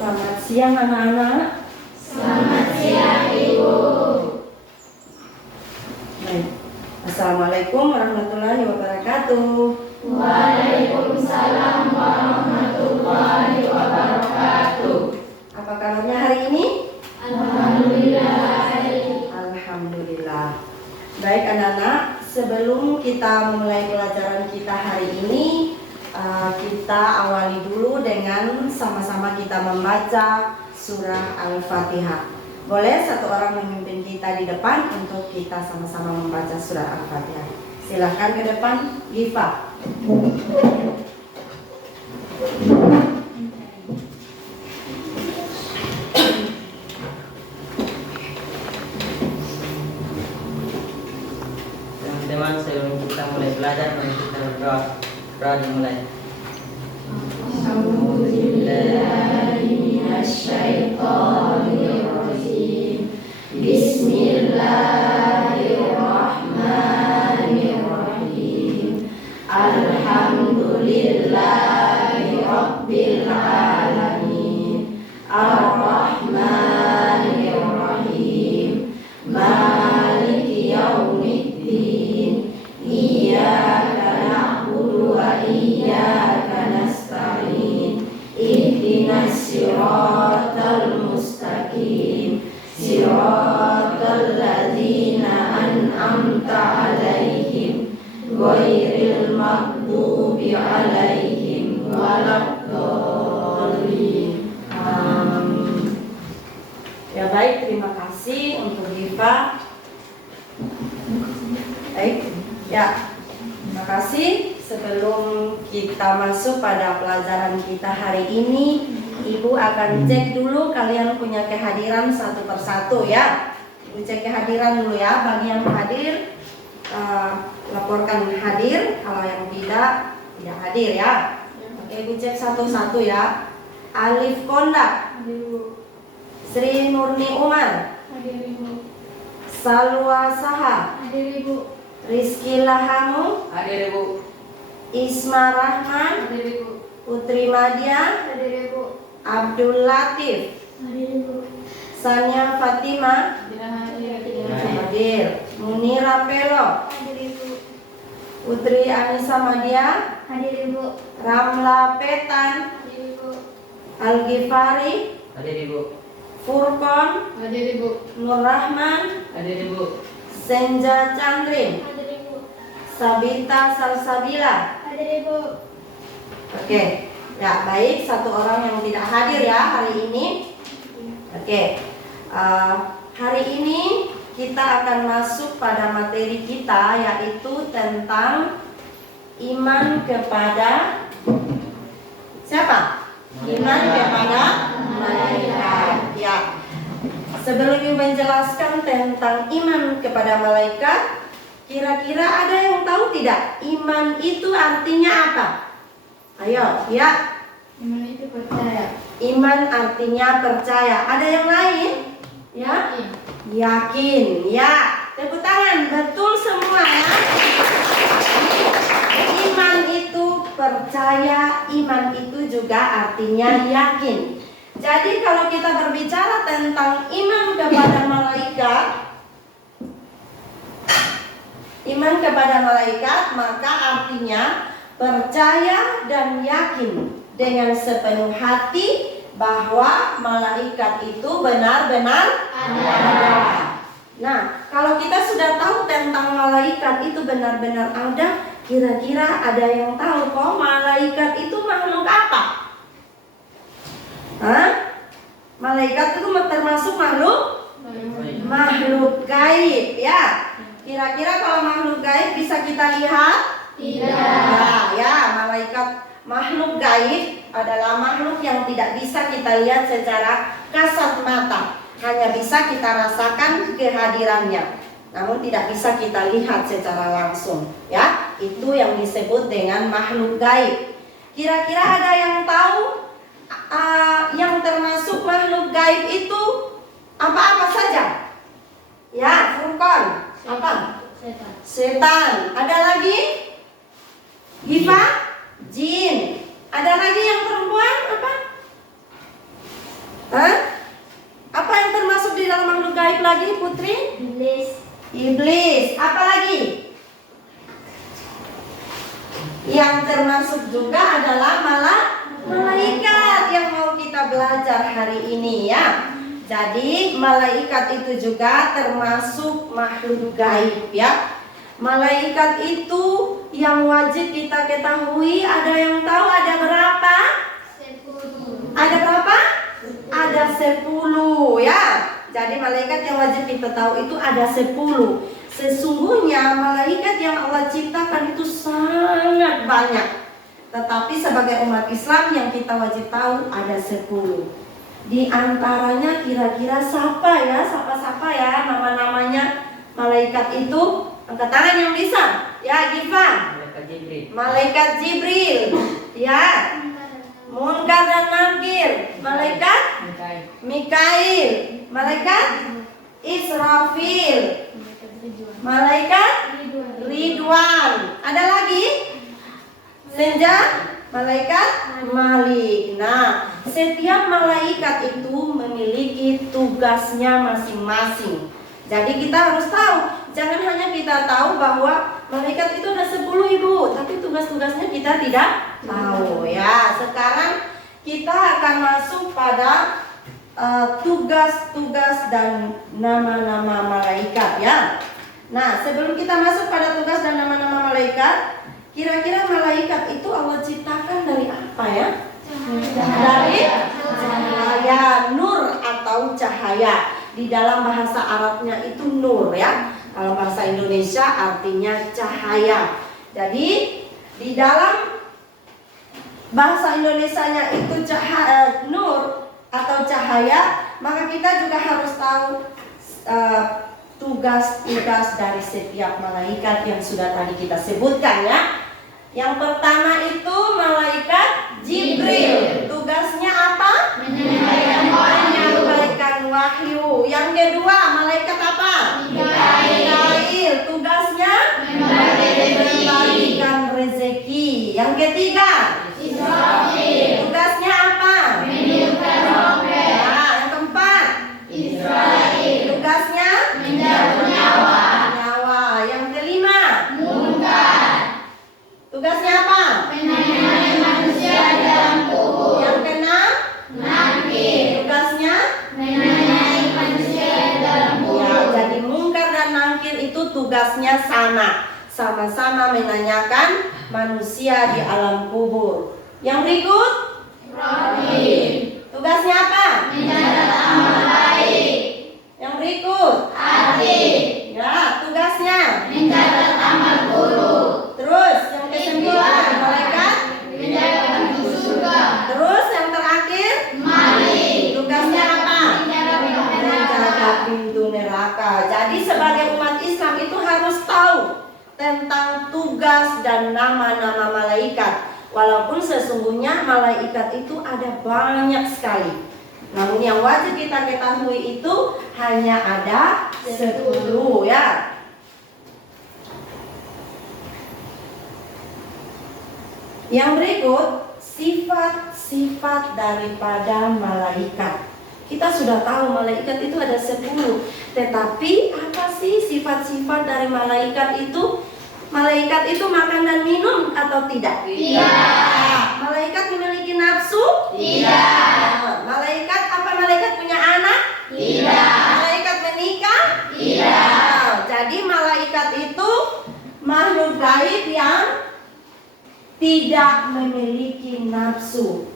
Selamat siang anak-anak. Selamat siang Ibu. Baik. Assalamualaikum warahmatullahi wabarakatuh. Waalaikumsalam warahmatullahi wabarakatuh. Apa kabarnya hari ini? Alhamdulillah. Alhamdulillah. Baik anak-anak, sebelum kita mulai pelajaran kita hari ini, kita awali dulu dengan sama-sama kita membaca surah Al-Fatihah. Boleh satu orang memimpin kita di depan untuk kita sama-sama membaca surah Al-Fatihah. Silahkan ke depan, Giva. Teman-teman, sebelum kita mulai belajar, mari kita berdoa. Doa dimulai. Bismillahirrahmanirrahim. Bismillahirrahmanirrahim. Alhamdulillahi Rabbil alamin. Ar-Rahmanirrahim. Maliki yaumiddin. Iyyaka na'budu wa iyyaka nasta'in. Ihdinas siratal mustaqim. Siratal ladzina an'amta 'alaihim ghairil maghdubi 'alaihim waladdallin. Amin. Ya baik, terima kasih untuk Giva. Baik, ya terima kasih. Sebelum kita masuk pada pelajaran kita hari ini, Ibu akan cek dulu kalian punya kehadiran satu persatu ya. Ibu cek kehadiran dulu ya. Bagi yang hadir, laporkan hadir. Kalau yang tidak hadir ya. Oke, Ibu cek satu-satu ya. Alif Kondak, Sri Murni Umar, Hadir Ibu. Salwa Saha, Hadir Ibu. Rizky Lahamu, Hadir Ibu. Isma Rahman, Hadir Ibu. Putri Madia, Hadir Ibu. Abdul Latif, Hadir Ibu. Sania Fatima, hadir. Munira Pelo, Hadir Ibu. Putri Anissa Madia, Hadir Ibu. Ramla Petan, Hadir Ibu. Al-Ghifari, Hadir Ibu. Furqon, Hadir Ibu. Nur Rahman, Hadir Ibu. Senja Chandrin, Hadir Ibu. Sabita Salsabila. Hadir Ibu. Oke, ya baik, satu orang yang tidak hadir ya hari ini. Oke, hari ini kita akan masuk pada materi kita, yaitu tentang iman kepada siapa? Iman kepada malaikat. Ya. Sebelum menjelaskan tentang iman kepada malaikat, kira-kira ada yang tahu tidak? Iman itu artinya apa? Ayo, ya. Iman itu percaya. Iman artinya percaya. Ada yang lain? Ya. Yakin. Ya. Tepuk tangan. Betul semua ya. Iman itu percaya. Iman itu juga artinya yakin. Jadi kalau kita berbicara tentang iman kepada malaikat, maka artinya percaya dan yakin dengan sepenuh hati bahwa malaikat itu benar-benar ada. Nah, kalau kita sudah tahu tentang malaikat itu benar-benar ada, kira-kira ada yang tahu kok malaikat itu makhluk apa? Malaikat itu termasuk makhluk gaib ya. Kira-kira kalau makhluk gaib bisa kita lihat? Tidak. Ya, malaikat makhluk gaib adalah makhluk yang tidak bisa kita lihat secara kasat mata. Hanya bisa kita rasakan kehadirannya, namun tidak bisa kita lihat secara langsung ya. Itu yang disebut dengan makhluk gaib. Kira-kira ada yang tahu yang termasuk makhluk gaib itu apa-apa saja? Ya, Furqon. Apa? Setan. Ada lagi? Giva? Jin. Ada lagi yang perempuan? Apa? Hah? Apa yang termasuk di dalam makhluk gaib lagi, Putri? Iblis. Iblis. Apa lagi? Yang termasuk juga adalah malaikat yang mau kita belajar hari ini ya. Jadi malaikat itu juga termasuk makhluk gaib ya. Malaikat itu yang wajib kita ketahui, ada yang tahu ada berapa? 10. Ada berapa? Ada 10 ya. Jadi malaikat yang wajib kita tahu itu ada 10. Sesungguhnya malaikat yang Allah ciptakan itu sangat banyak. Tetapi sebagai umat Islam yang kita wajib tahu ada 10. Di antaranya kira-kira siapa ya? Siapa ya nama-namanya malaikat itu? Angkat tangan yang bisa. Ya, Giva. Malaikat Jibril. Malaikat Jibril. Ya. Munkar dan Nakir. Malaikat Mikail. Malaikat Israfil. Malaikat Ridwan. Ada lagi? Senja. Malaikat Malik. Nah, setiap malaikat itu memiliki tugasnya masing-masing. Jadi kita harus tahu. Jangan hanya kita tahu bahwa malaikat itu ada 10 ibu, tapi tugas-tugasnya kita tidak tahu ya. Sekarang kita akan masuk pada tugas-tugas dan nama-nama malaikat ya. Nah, sebelum kita masuk pada tugas dan nama-nama malaikat, kira-kira malaikat itu Allah ciptakan dari apa ya? Dari cahaya, nur atau cahaya. Di dalam bahasa Arabnya itu nur ya. Kalau bahasa Indonesia artinya cahaya. Jadi di dalam bahasa Indonesianya itu cahaya, nur atau cahaya, maka kita juga harus tahu tugas-tugas dari setiap malaikat yang sudah tadi kita sebutkan ya. Yang pertama itu malaikat Jibril. Tugasnya apa? Menyampaikan wahyu. Yang kedua malaikat apa? Mikail. Tugasnya membagikan rezeki. Yang ketiga Israfil. Tugasnya apa? meniupkan trompet. Nah, yang keempat Israel. Tugasnya menjatuh nyawa. Yang kelima Munkar. Tugasnya apa? Menanyai manusia dalam kubur. Yang keenam Nakir. Tugasnya menanyai manusia dalam kubur. Ya, jadi Munkar dan Nakir itu tugasnya sama-sama menanyakan manusia di alam kubur. Yang berikut Rohim. Tugasnya apa? Mencatat amal baik. Yang berikut Atid. Ya, tugasnya mencatat amal buruk. Terus yang kesembilan malaikat menjaga pintu surga. Terus yang terakhir Malik. Tugasnya apa? Menjaga pintu neraka. Jadi sebagai umat Islam itu harus tahu tentang tugas dan nama-nama malaikat. Walaupun sesungguhnya malaikat itu ada banyak sekali. Namun yang wajib kita ketahui itu hanya ada 10 ya. Yang berikut sifat-sifat daripada malaikat. Kita sudah tahu malaikat itu ada 10. Tetapi apa sih sifat-sifat dari malaikat itu? Malaikat itu makan dan minum atau tidak? Tidak. Malaikat memiliki nafsu? Tidak. Malaikat punya anak? Tidak. Malaikat menikah? Tidak. Jadi malaikat itu makhluk gaib yang tidak memiliki nafsu.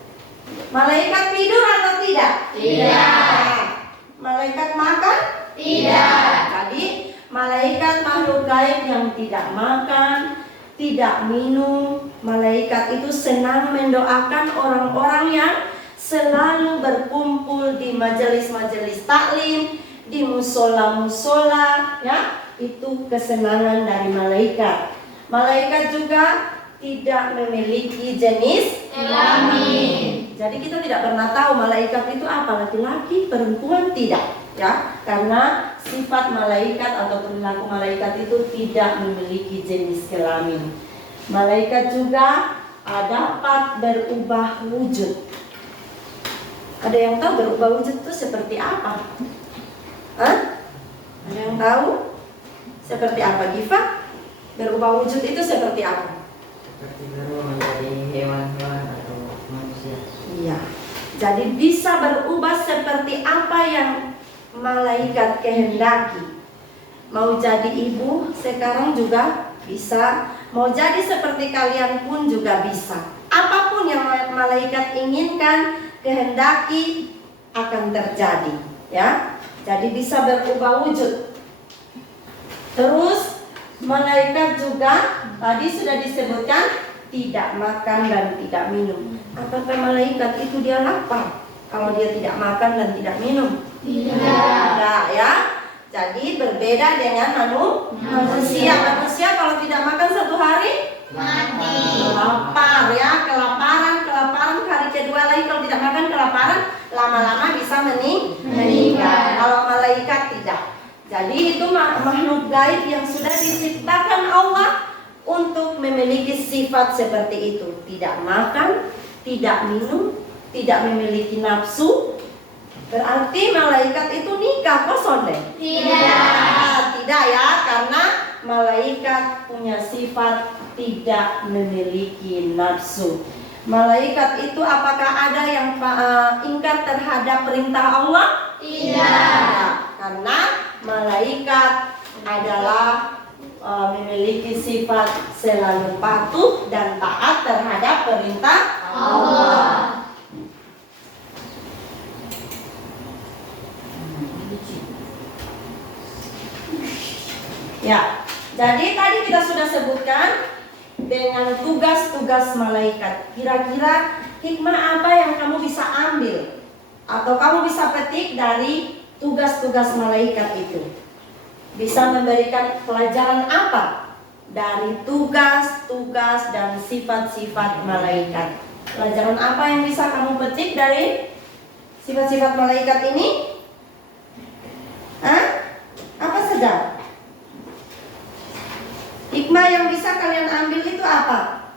Malaikat tidur atau tidak? Tidak. Malaikat makan? Tidak. Jadi malaikat makhluk gaib yang tidak makan, tidak minum. Malaikat itu senang mendoakan orang-orang yang selalu berkumpul di majelis-majelis taklim, di musola-musola, ya. Itu kesenangan dari malaikat. Malaikat juga tidak memiliki jenis kelamin. Jadi kita tidak pernah tahu malaikat itu apa, laki-laki, perempuan, tidak. Ya, karena sifat malaikat atau perilaku malaikat itu tidak memiliki jenis kelamin. Malaikat juga dapat berubah wujud. Ada yang tahu berubah wujud itu seperti apa? Hah? Ada yang tahu? Seperti apa, Giva? Berubah wujud itu seperti apa? Seperti berubah menjadi hewan-hewan atau manusia. Iya. Jadi bisa berubah seperti apa yang malaikat kehendaki. Mau jadi ibu sekarang juga bisa. Mau jadi seperti kalian pun juga bisa. Apapun yang malaikat inginkan, kehendaki akan terjadi, ya. Jadi bisa berubah wujud. Terus malaikat juga tadi sudah disebutkan tidak makan dan tidak minum. Apakah malaikat itu dia lapar kalau dia tidak makan dan tidak minum? Tidak, ya. Jadi berbeda dengan manusia. Manusia kalau tidak makan satu hari Mati. lapar, ya, kelaparan hari kedua lagi kalau tidak makan kelaparan lama-lama bisa meninggal. Kalau malaikat tidak. Jadi itu makhluk gaib yang sudah diciptakan Allah untuk memiliki sifat seperti itu. Tidak makan, tidak minum, tidak memiliki nafsu. Berarti malaikat itu nikah kosong deh? Tidak ya, karena malaikat punya sifat tidak memiliki nafsu. Malaikat itu apakah ada yang ingkar terhadap perintah Allah? Tidak. Karena malaikat adalah memiliki sifat selalu patuh dan taat terhadap perintah Allah. Ya, jadi tadi kita sudah sebutkan dengan tugas-tugas malaikat. Kira-kira hikmah apa yang kamu bisa ambil atau kamu bisa petik dari tugas-tugas malaikat itu? Bisa memberikan pelajaran apa dari tugas-tugas dan sifat-sifat malaikat? Pelajaran apa yang bisa kamu petik dari sifat-sifat malaikat ini? Hah? Apa saja? Hikmah yang bisa kalian ambil itu apa?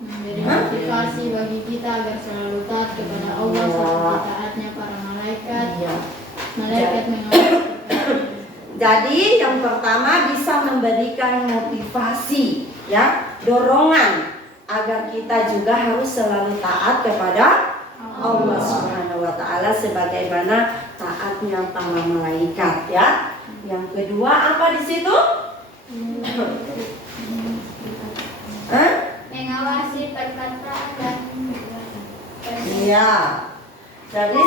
Memberi motivasi bagi kita agar selalu taat kepada Allah seperti taatnya para malaikat. Malaikat mengawasi. Jadi yang pertama bisa memberikan motivasi, ya, dorongan agar kita juga harus selalu taat kepada Allah Subhanahu wa taala sebagaimana taatnya para malaikat, ya. Yang kedua apa di situ? Mengawasi perkataan dan Iya. Jadi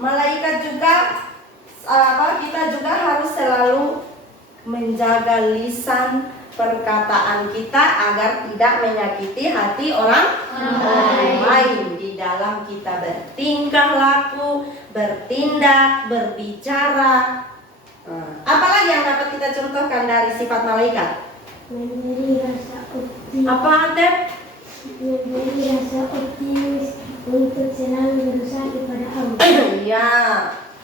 malaikat juga kita juga harus selalu menjaga lisan perkataan kita agar tidak menyakiti hati orang lain di dalam kita bertingkah laku, bertindak, berbicara. Apalagi yang dapat kita contohkan dari sifat malaikat? Memberi rasa optimis. Apa, Tep? Memberi rasa optimis untuk selalu berusaha kepada Allah. Iya,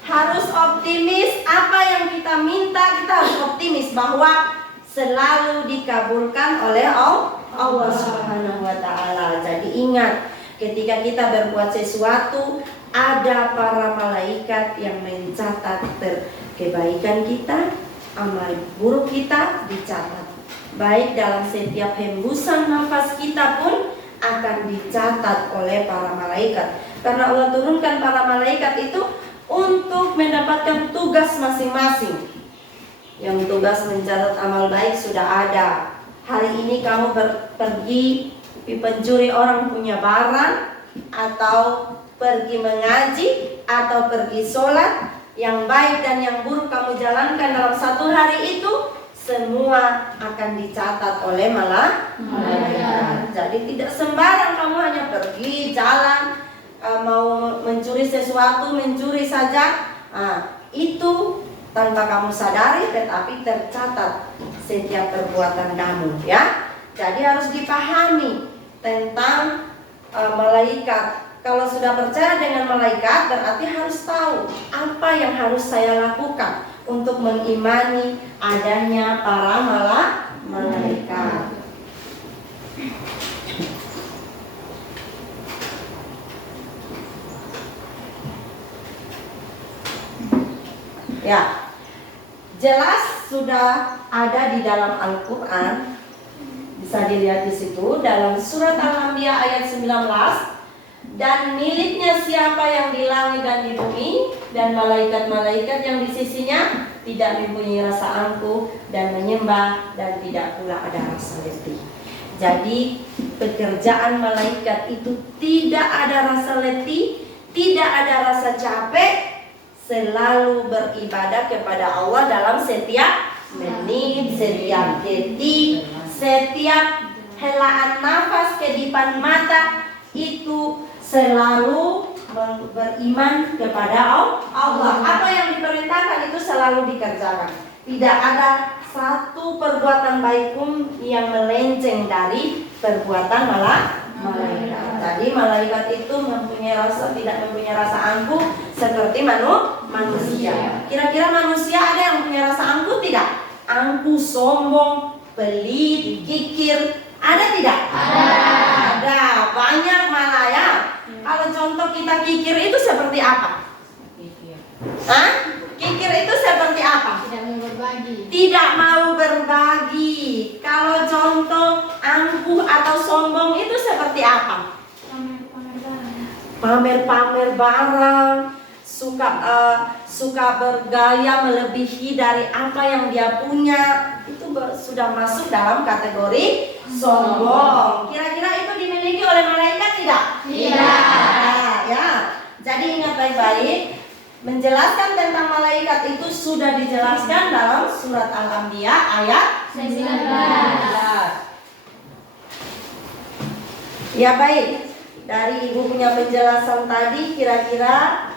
harus optimis. Apa yang kita minta kita harus optimis bahwa selalu dikabulkan oleh Allah Subhanahu wa taala. Jadi ingat, ketika kita berbuat sesuatu, ada para malaikat yang mencatat kebaikan kita, amal buruk kita dicatat. Baik dalam setiap hembusan nafas kita pun akan dicatat oleh para malaikat. Karena Allah turunkan para malaikat itu untuk mendapatkan tugas masing-masing. Yang tugas mencatat amal baik sudah ada. Hari ini kamu pergi pencuri orang punya barang, atau pergi mengaji, atau pergi sholat. Yang baik dan yang buruk kamu jalankan dalam satu hari itu, semua akan dicatat oleh malaikat. Jadi tidak sembarang kamu hanya pergi jalan, mau mencuri sesuatu, mencuri saja. Itu tanpa kamu sadari, tetapi tercatat setiap perbuatan kamu, ya. Jadi harus dipahami tentang malaikat. Kalau sudah percaya dengan malaikat, berarti harus tahu apa yang harus saya lakukan untuk mengimani adanya para malaikat. Ya, jelas sudah ada di dalam Al-Quran. Bisa dilihat di situ dalam surat Al-Anbiya ayat 19. Dan miliknya siapa yang di langit dan di bumi, dan malaikat-malaikat yang di sisinya tidak mempunyai rasa angkuh dan menyembah, dan tidak pula ada rasa letih. Jadi pekerjaan malaikat itu tidak ada rasa letih, tidak ada rasa capek, selalu beribadah kepada Allah dalam setiap menit, setiap detik, setiap helaan nafas, kedipan mata, itu selalu beriman kepada Allah. Apa yang diperintahkan itu selalu dikerjakan. Tidak ada satu perbuatan baik pun yang melenceng dari perbuatan malaikat. Jadi malaikat itu tidak mempunyai rasa angkuh seperti manusia. Kira-kira manusia ada yang punya rasa angkuh tidak? Angkuh, sombong, pelit, kikir, ada tidak? Ada, banyak malah ya. Kalau contoh kita kikir itu seperti apa? Hah? Kikir itu seperti apa? Tidak mau berbagi. Tidak mau berbagi. Kalau contoh angkuh atau sombong itu seperti apa? Pamer-pamer barang, suka bergaya melebihi dari apa yang dia punya, itu sudah masuk dalam kategori sombong. Kira-kira itu dimiliki oleh malaikat tidak? Tidak. Ya. Jadi ingat baik-baik, menjelaskan tentang malaikat itu sudah dijelaskan dalam surat Al-Anbiya ayat 19. Ya baik. Dari ibu punya penjelasan tadi, kira-kira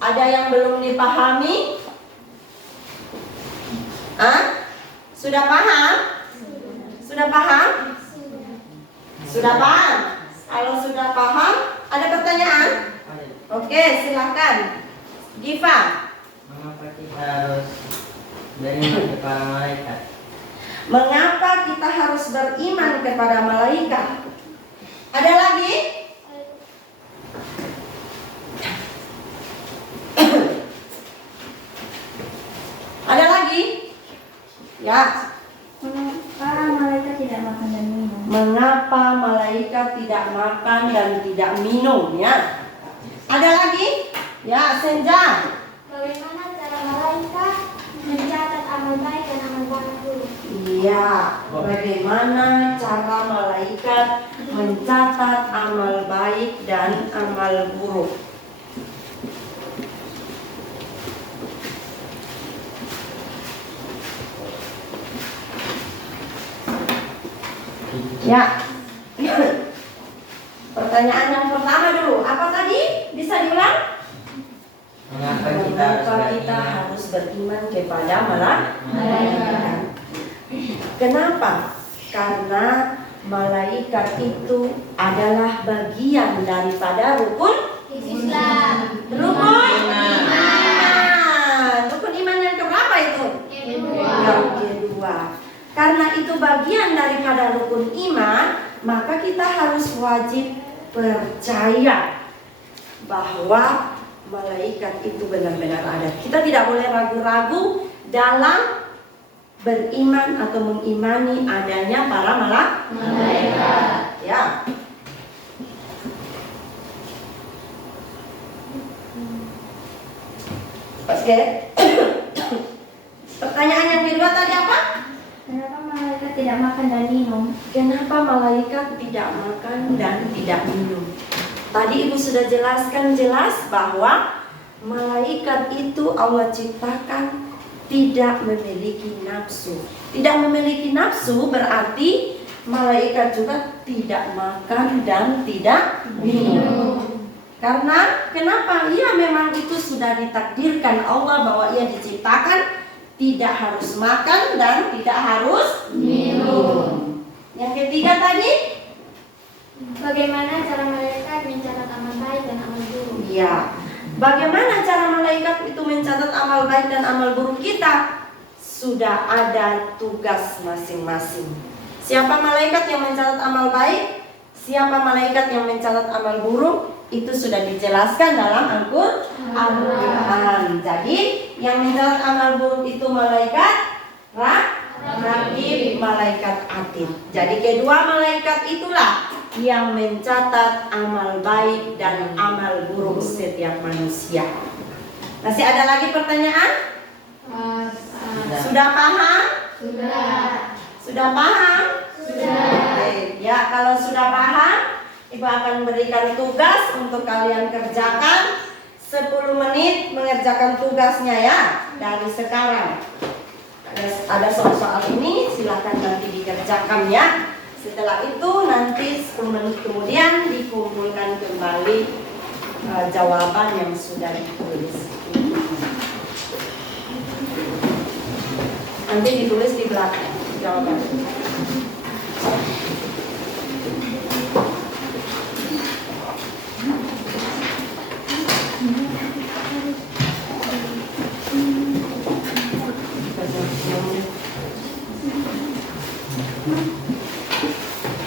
ada yang belum dipahami? Sudah paham? Sudah paham? Sudah paham? Kalau sudah paham, ada pertanyaan? Oke, silakan. Giva. Mengapa kita harus beriman kepada malaikat? Mengapa kita harus beriman kepada malaikat? Ada lagi? Ada lagi? Ya. Mengapa malaikat tidak makan dan minum? Mengapa malaikat tidak makan dan tidak minum? Ya. Ada lagi? Ya, Senja. Bagaimana cara malaikat mencatat amal baik dan amal buruk? Iya. Bagaimana cara malaikat mencatat amal baik dan amal buruk? Ya. Pertanyaan yang pertama dulu, apa tadi? Bisa diulang? Mengapa kita harus beriman kepada malaikat? Kenapa? Karena malaikat itu adalah bagian daripada rukun Islam. Rukun iman. Rukun iman yang keberapa itu? Yang kedua. Karena itu bagian daripada rukun iman, maka kita harus wajib percaya bahwa malaikat itu benar-benar ada. Kita tidak boleh ragu-ragu dalam beriman atau mengimani adanya para malaikat. Ya. Oke. Pertanyaan yang kedua tadi apa? Kenapa malaikat tidak makan dan minum? Kenapa malaikat tidak makan dan tidak minum? Tadi ibu sudah jelaskan jelas bahwa malaikat itu Allah ciptakan tidak memiliki nafsu. Tidak memiliki nafsu berarti malaikat juga tidak makan dan tidak minum. Karena kenapa? Ya memang itu sudah ditakdirkan Allah bahwa ia diciptakan tidak harus makan dan tidak harus minum. Yang ketiga tadi? Bagaimana cara malaikat mencatat amal baik dan amal buruk? Ya. Bagaimana cara malaikat itu mencatat amal baik dan amal buruk kita? Sudah ada tugas masing-masing. Siapa malaikat yang mencatat amal baik? Siapa malaikat yang mencatat amal buruk? Itu sudah dijelaskan dalam Al-Quran. Jadi yang mencatat amal buruk itu malaikat Raqib, malaikat Atid. Jadi kedua malaikat itulah yang mencatat amal baik dan amal buruk setiap manusia. Masih ada lagi pertanyaan? Sudah paham? Sudah paham? Oke. Ya, kalau sudah paham, Ibu akan berikan tugas untuk kalian kerjakan 10 menit mengerjakan tugasnya ya dari sekarang. Ada soal-soal ini silakan nanti dikerjakan ya. Setelah itu nanti 10 menit kemudian dikumpulkan kembali jawaban yang sudah ditulis. Nanti ditulis di belakang jawaban.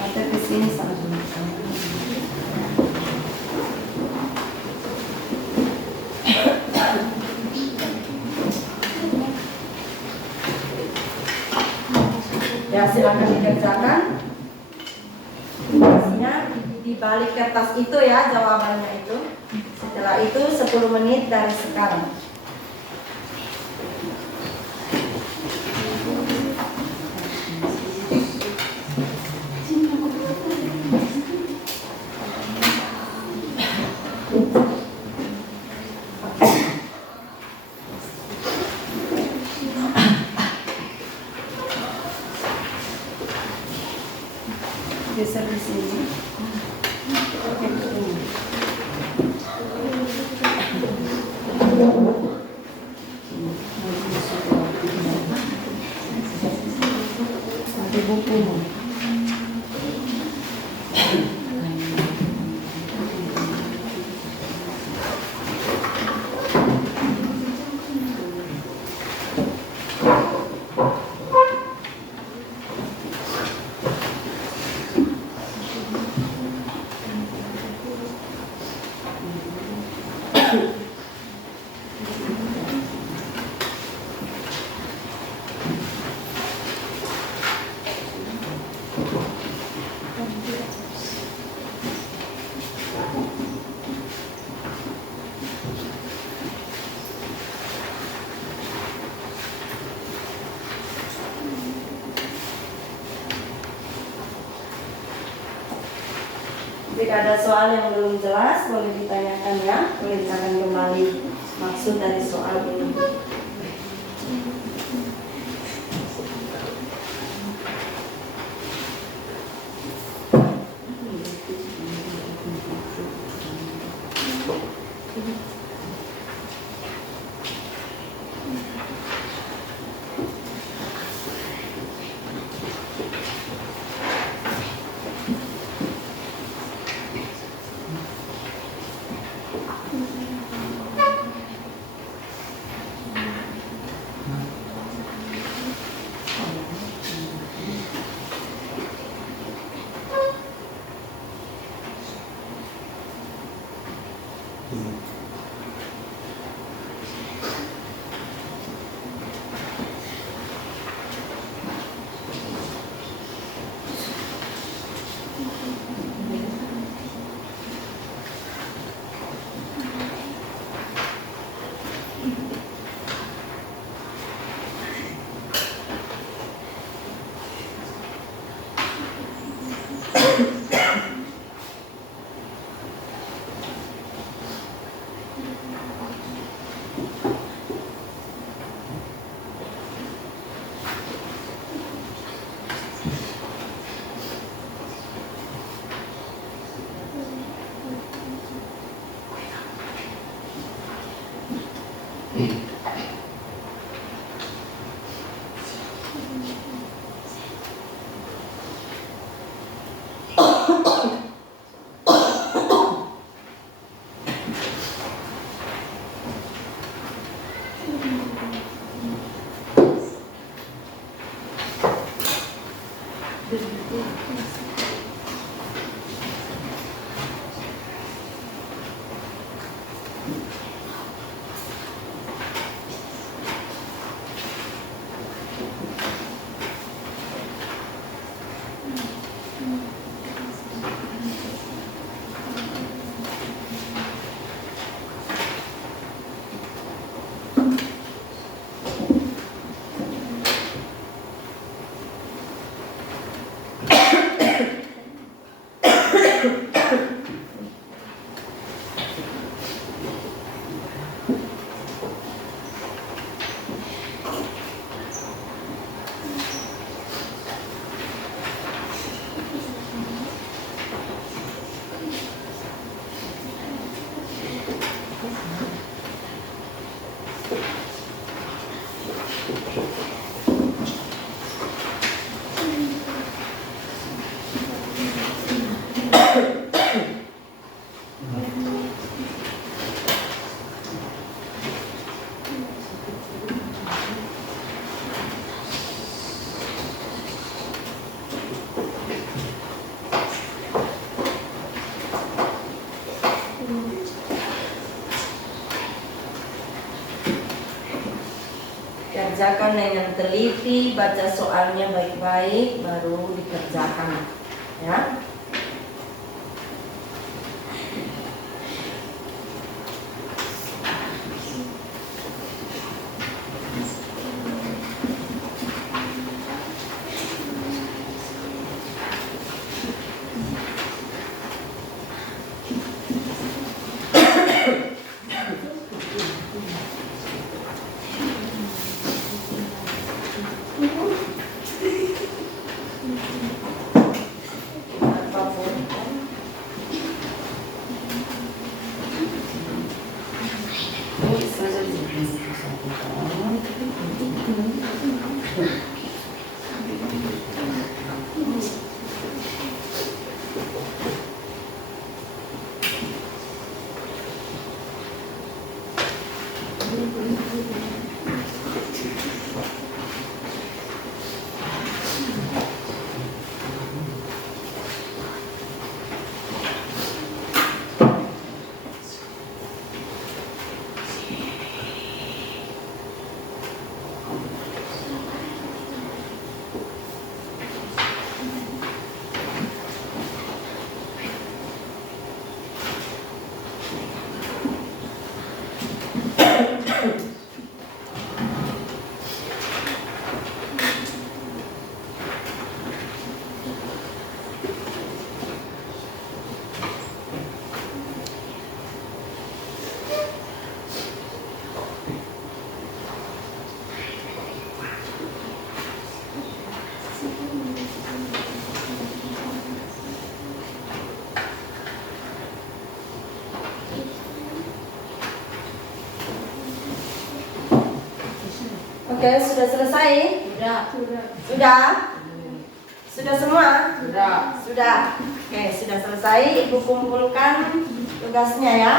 Ada di sini sangat ya, silakan dikerjakan. Tugasnya di balik kertas itu ya jawabannya itu. Setelah itu 10 menit dari sekarang. Geser di sini. Oke, ini. Ada bukumu. Jika ada soal yang belum jelas, boleh ditanyakan ya. Boleh ditanyakan kembali maksud dari soal ini. Kerjakan dengan teliti, baca soalnya baik-baik, baru dikerjakan, ya. Oke, sudah selesai? Sudah? Sudah semua? Sudah. Oke, sudah selesai. Ibu kumpulkan tugasnya ya.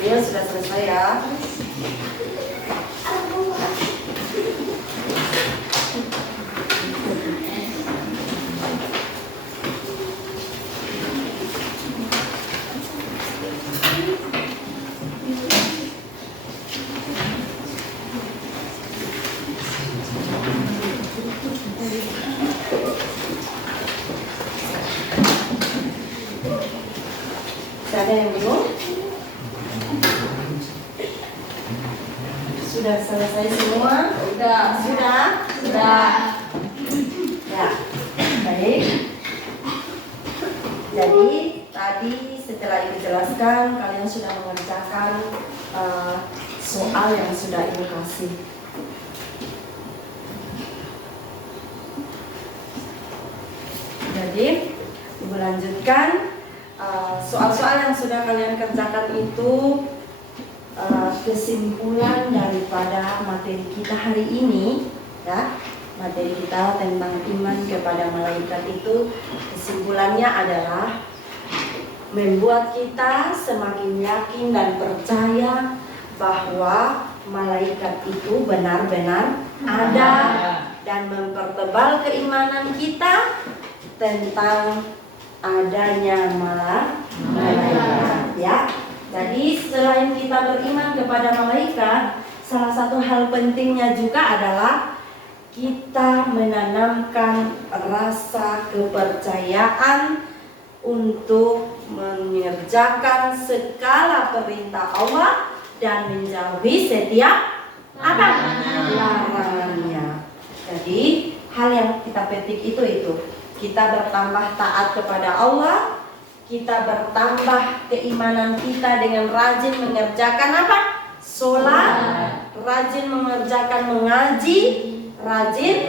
Ini sudah selesai ya. Ada yang belum? Sudah selesai semua? Sudah. Ya, baik. Jadi tadi setelah dijelaskan, kalian sudah mengerjakan soal yang sudah Ibu kasih. Jadi Ibu lanjutkan. Soal-soal yang sudah kalian kerjakan itu kesimpulan daripada materi kita hari ini, ya. Materi kita tentang iman kepada malaikat itu kesimpulannya adalah membuat kita semakin yakin dan percaya bahwa malaikat itu benar-benar ada dan mempertebal keimanan kita tentang adanya malaikat, ya. Jadi selain kita beriman kepada malaikat, salah satu hal pentingnya juga adalah kita menanamkan rasa kepercayaan untuk mengerjakan segala perintah Allah dan menjauhi setiap larangannya. Jadi hal yang kita petik itu. Kita bertambah taat kepada Allah, kita bertambah keimanan kita dengan rajin mengerjakan sholat, rajin mengerjakan mengaji, rajin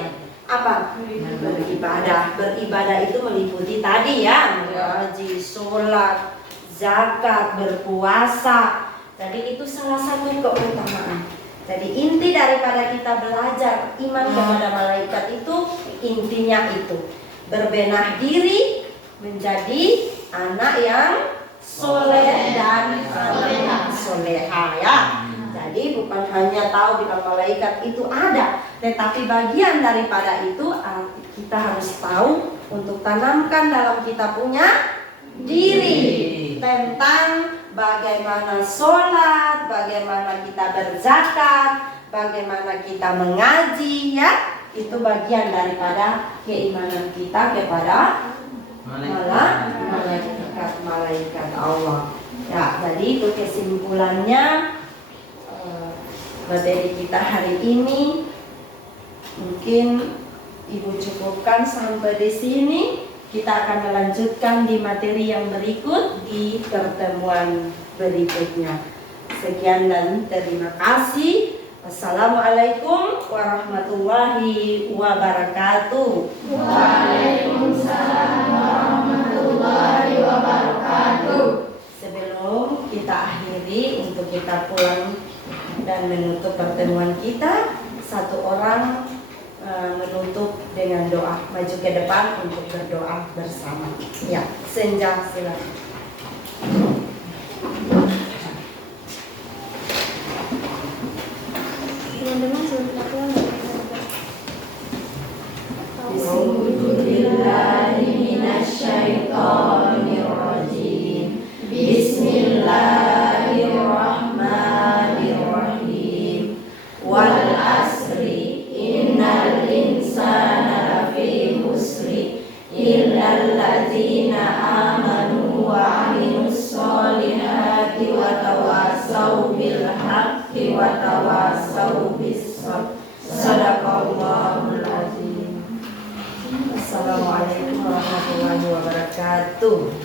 beribadah. Beribadah itu meliputi tadi ya, mengaji, sholat, zakat, berpuasa. Jadi itu salah satu keutamaan. Jadi inti daripada kita belajar iman kepada malaikat itu, intinya itu berbenah diri menjadi anak yang soleh dan soleha ya. Jadi bukan hanya tahu bila malaikat itu ada, tetapi bagian daripada itu kita harus tahu untuk tanamkan dalam kita punya diri tentang bagaimana sholat, bagaimana kita berzakat, bagaimana kita mengaji ya. Itu bagian daripada keimanan kita kepada malaikat Allah. Ya, jadi itu kesimpulannya materi kita hari ini. Mungkin Ibu cukupkan sampai di sini. Kita akan melanjutkan di materi yang berikut di pertemuan berikutnya. Sekian dan terima kasih. Assalamualaikum warahmatullahi wabarakatuh. Waalaikumsalam warahmatullahi wabarakatuh. Sebelum kita akhiri untuk kita pulang dan menutup pertemuan kita, satu orang menutup dengan doa, maju ke depan untuk berdoa bersama. Ya, Senja silakan. Teman-teman sebelum kita pulang, Bismillahirrahmanirrahim. Bismillahirrahmanirrahim. Wal asri innal insana lafi khusri illal ladzina amanu wa amilus solihati wa tawasaw bil haqqi wa tawasaw bis sabr. Sadaqallahul azim. Assalamualaikum warahmatullahi wabarakatuh.